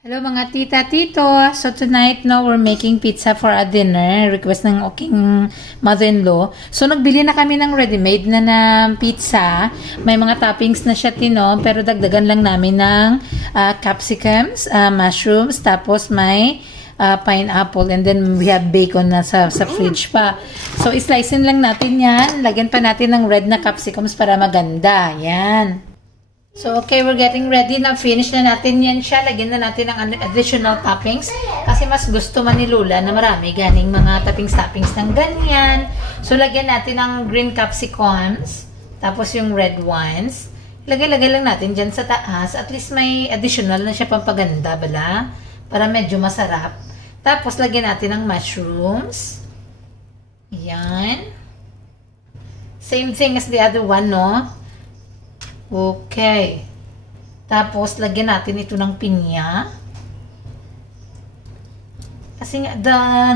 Hello mga tita, tito. So tonight, no, we're making pizza for a dinner. Request ng aking mother-in-law. So nagbili na kami ng ready-made na pizza. May mga toppings na siya, tino. Pero dagdagan lang namin ng capsicums, mushrooms, tapos may pineapple. And then we have bacon na sa fridge pa. So islicein lang natin yan. Lagyan pa natin ng red na capsicums para maganda. Yan. So, okay, we're getting ready na. Finish na natin yan siya. Lagyan na natin ng additional toppings. Kasi mas gusto man ni Lula na marami ganing mga toppings ng ganyan. So, lagyan natin ng green capsicums. Tapos yung red ones. Lagay-lagay lang natin dyan sa taas. At least may additional na siya pampaganda, bala? Para medyo masarap. Tapos, lagyan natin ng mushrooms. Yan. Same thing as the other one, no? Okay. Tapos, lagyan natin ito ng pinya. Kasi nga,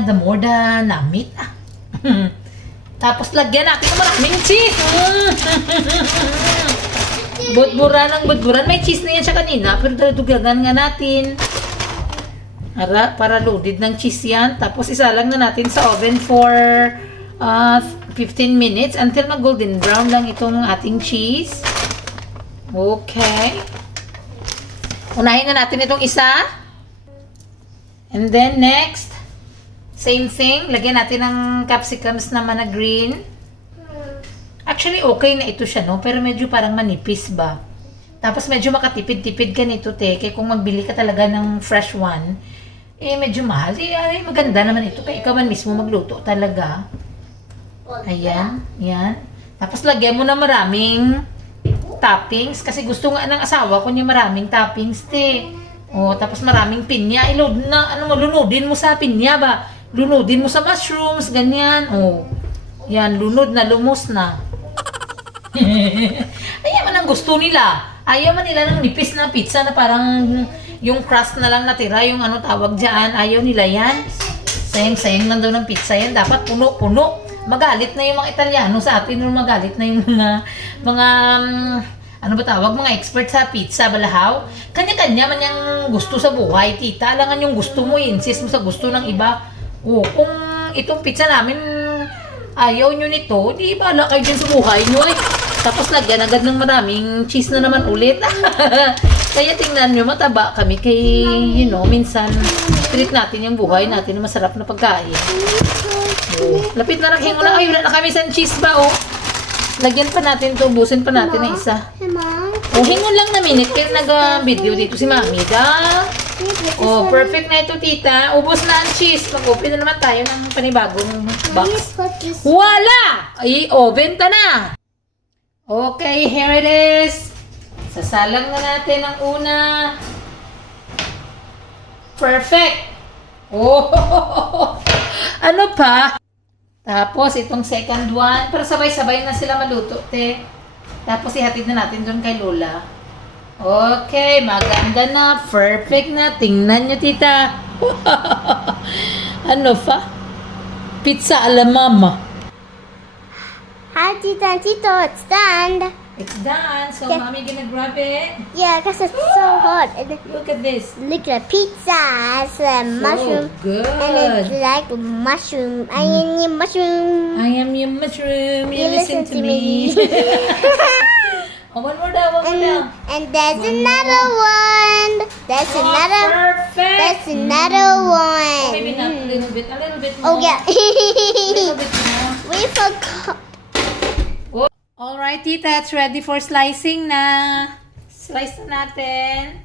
the more the namit. Tapos, lagyan natin ng maraming cheese. Budburan ng budburan. May cheese na yan siya kanina. Pero dadugagan nga natin. Para loaded ng cheese yan. Tapos, isalang na natin sa oven for 15 minutes until mag-golden brown lang itong ating cheese. Okay. Unahin na natin itong isa. And then next, same thing. Lagyan natin ng capsicums naman na green. Actually, okay na ito siya, no? Pero medyo parang manipis ba? Tapos medyo makatipid-tipid ka nito, te. Kaya kung magbili ka talaga ng fresh one, eh medyo mahal. Eh, maganda naman ito. Kaya ikaw man mismo magluto talaga. Ayan. Yan. Tapos lagyan mo na maraming toppings kasi gusto nga ng asawa ko niya maraming toppings, te. Oh, tapos maraming pinya. I-load na, lunodin mo sa pinya ba? Lunodin mo sa mushrooms, ganyan. Oh. Yan, lunod na, lumos na. Ayaw man ang gusto nila. Ayaw man nila ng nipis na pizza na parang yung crust na lang natira, yung ano tawag dyan. Ayaw nila yan. Sayang-sayang lang daw ng pizza yan. Dapat puno-puno. Magalit na yung mga Italiano sa atin, magalit na yung mga ano ba tawag, mga expert sa pizza, balahaw. Kanya-kanya man yung gusto sa buhay, tita. Alangan yung gusto mo, insist mo sa gusto ng iba. O, kung itong pizza namin, ayaw nyo nito, di bala kayo dyan sa buhay nyo. Tapos lagyan agad ng maraming cheese na naman ulit. Kaya tingnan nyo, mataba kami kay, minsan, treat natin yung buhay natin na masarap na pagkain. Oh, lapit na naghingo na. Ay, wala na kami sa cheese ba, oh. Lagyan pa natin to, ubusin pa natin na isa. Oh, hingon lang na minute. Kaya nag-video dito si Mami, da. Oh, perfect na ito, tita. Ubos na ang cheese. Mag-open na naman tayo ng panibagong box. Wala! Ay, benta na. Okay, here it is. Sasalang na natin ang una. Perfect. Oh, ano pa? Tapos, itong second one. Pero sabay-sabay na sila maluto, te. Tapos, ihatid na natin doon kay Lola. Okay, maganda na. Perfect na. Tingnan nyo, tita. Ano pa? Pizza alla mama. Hi, Tita and Tito. It's done. It's done. So, Yeah. Mommy gonna grab it. Yeah, because it's so hot. And Look at this. look at pizza. It's a mushroom. good. And it's like mushroom. I am your mushroom. I am your mushroom. You listen to me. Oh, one more down, one more down. And there's One another one. There's Oh, another. perfect. There's another one. Maybe not a little bit more. Oh, yeah. A little bit more. We forgot. Alright, tita. It's ready for slicing na. Slice na natin.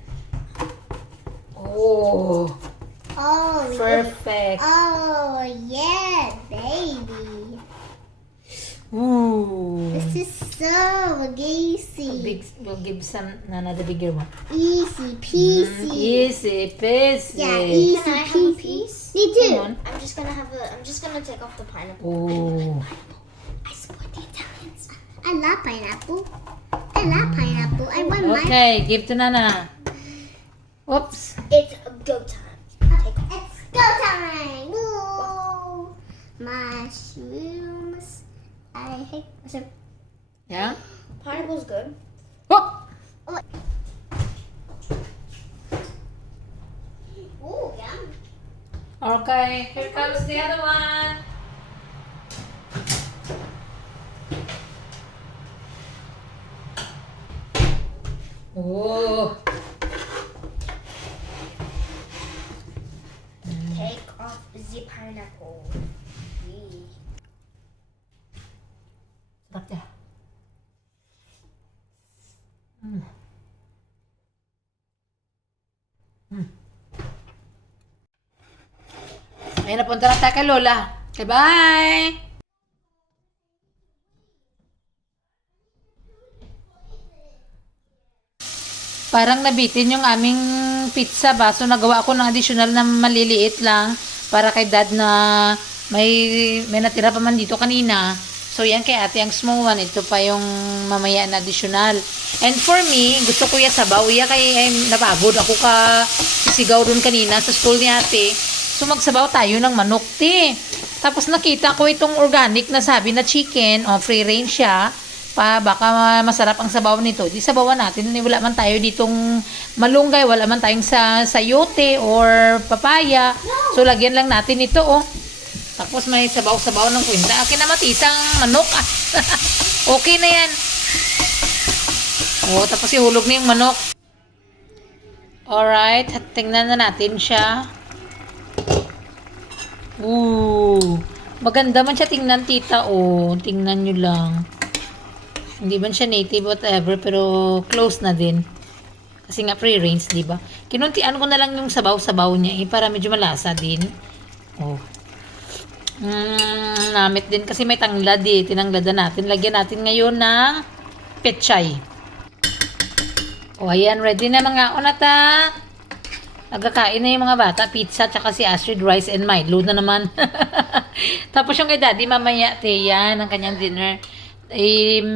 Oh, Oh, perfect. oh, yeah, baby. Ooh. This is so easy. We'll give some another bigger one. Easy peasy. Easy peasy. Yeah, easy Can I have a peasy. piece? Me too. Come on. I'm just gonna take off the pineapple. Oh. I support the Italians. I love pineapple. I love pineapple. I want mine. Okay, give to Nana. Oops. It's go time. Take off. It's go time. Woo. Mushrooms. I hate mushroom. Yeah. Pineapple's good. Oh. Okay, here comes the other one. Oh. Take off the pineapple. Sarap niya. Mm. Mm. Ayun, napunta na tayo kay Lola. Okay, bye! Parang nabitin yung aming pizza ba? So, nagawa ako ng additional na maliliit lang para kay Dad na may natira pa man dito kanina. So, yan kay ate ang small one. Ito pa yung mamaya na additional. And for me, gusto ko yung sabaw. Iya kay napagod ako ka sisigaw dun kanina sa school ni ate. So, magsabaw tayo ng manok, te. Tapos nakita ko itong organic na sabi na chicken. O, free range siya. Baka masarap ang sabaw nito. Di sabawan natin. Wala man tayo ditong malunggay. Wala man tayong sayote or papaya. So, lagyan lang natin ito, oh. Tapos may sabaw-sabaw ng kwinta. Akin na matisang manok. Okay na yan. Oh, tapos ihulog na yung manok. Alright. Tingnan na natin siya. Ooh. Maganda man siya tingnan, tita. Oh, tingnan nyo lang. Hindi man siya native whatever, pero close na din. Kasi nga pre-range, di ba? Kinuntian ko na lang yung sabaw-sabaw niya para medyo malasa din. Oh. Namit din kasi may tanglad eh. Tinangladan natin. Lagyan natin ngayon ng pechay. O ayan, ready na mga onata. Nagkakain na yung mga bata. Pizza, tsaka si Astrid, rice and Milo na naman. Tapos yung kay Daddy, mamaya, yan, ang kanyang dinner.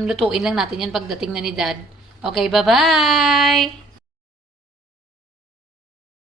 Lutuin lang natin yan pagdating na ni Dad. Okay, bye-bye!